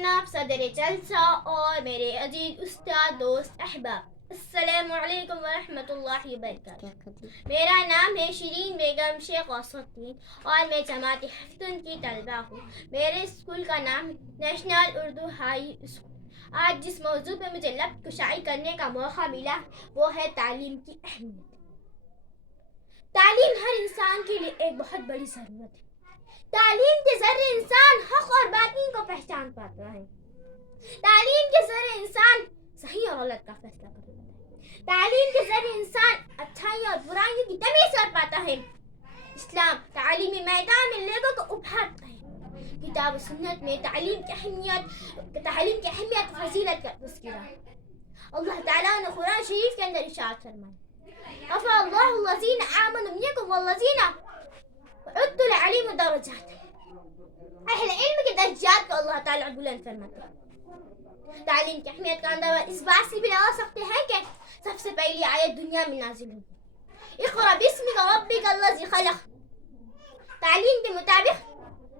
जनाब सदर जलसा और मेरे अजीज उस्ताद दोस्त अहबाब, अस्सलामु अलैकुम व रहमतुल्लाहि व बरकातुहू। मेरा नाम है शिरीन बेगम शेख गौसुद्दीन और मैं जमात हफ्तुन की तलबा हूँ। मेरे स्कूल का नाम नेशनल उर्दू हाई स्कूल। आज जिस मौजू पे मुझे लब कुशाई करने का मौका मिला वो है तालीम की अहमियत। तालीम हर इंसान के लिए एक बहुत बड़ी ज़रूरत है। तालीम के ज़रिए इंसान हक़ और बातिल को पहचान पाता है। तालीम के ज़रिए इंसान सही और गलत का फैसला कर पाता है। तालीम के ज़रिए इंसान अच्छाई और बुराइयों की तमीज़ कर पाता है। इस्लाम तालीमी मैदान में लोगों को उभारता है। किताब सुन्नत में तालीम की अहमियत फजीलत का तज़किरा है। अल्लाह ताला ने कुरान शरीफ के अंदर इरशाद फरमाया, अफ़अल्लाहु लज़ीना आमनु मिनकुम वल्लज़ीना उद्दुल अलीम दरजात। अहले इल्म के दर्जात को अल्लाह ताला बुलंद फरमाता है। तालीम की अहमियत का अंदाज़ा इस बात से भी लगा सकते हैं कि सबसे पहली आयत दुनिया में नाजिल हुई, इक़रा बिस्मिका रब्बिकल्लज़ी खलक़। तालीम के मुताबिक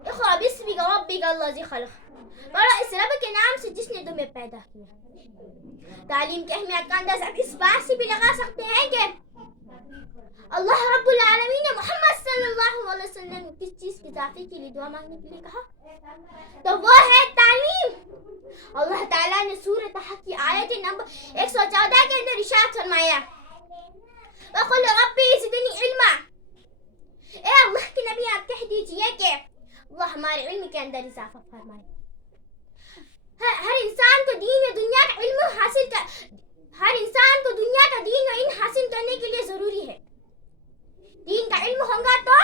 इक़रा बिस्मिका रब्बिकल्लज़ी खलक़, पढ़ो इस रब के नाम से जिसने तुम्हें पैदा किया। तालीम की अहमियत का अंदाज़ा इस बात से भी लगा सकते हैं कि अल्लाह रब्बुल आलमीन ने मोहम्मद सल्लल्लाहु अलैहि वसल्लम को किस चीज़ की ताक़ी के लिए दुआ मांगने के लिए कहा, तो वो है तालीम। अल्लाह ताला ने सूरह तहा की आयत नंबर 114 के अंदर इरशाद फरमाया, वक़ुल रब्बी ज़िदनी इल्मा। ए अल्लाह के नबी आप कह दीजिए कि अल्लाह हमारे इल्म के अंदर इजाफा फरमाए। हर इंसान को दीन और दुनिया का इल्म हासिल करने के लिए ज़रूरी है। दीन का इल्म होगा तो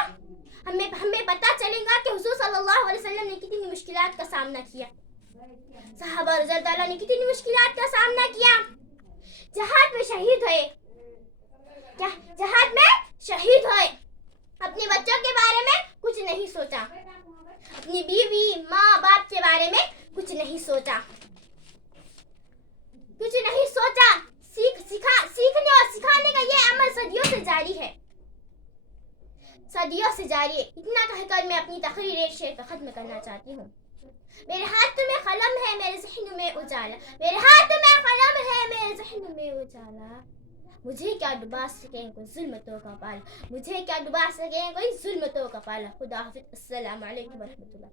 हमें पता चलेगा कि हुज़ूर सल्लल्लाहु अलैहि वसल्लम ने कितनी मुश्किलात का सामना किया, सहाबा रज़ियल्लाहु अन्हुम ने कितनी मुश्किलात का सामना किया। जहाद में शहीद हुए, अपने बच्चों के बारे में कुछ नहीं सोचा, अपनी बीवी माँ बाप के बारे में कुछ नहीं सोचा। सीखने और सिखाने का ये अमल सदियों से जारी है। इतना कहकर मैं अपनी तकरीर एक शेर पर ख़त्म करना चाहती हूँ। मेरे हाथ में कलम है मेरे ज़हन में उजाला, मेरे हाथ में कलम है मेरे ज़हन में उजाला। मुझे क्या डुबा सकें कोई ज़ुल्मतों का पाला, मुझे क्या डुबा सकें कोई ज़ुल्मतों का पाला। खुदा हाफ़िज़, अस्सलामु अलैकुम व रहमतुल्लाह।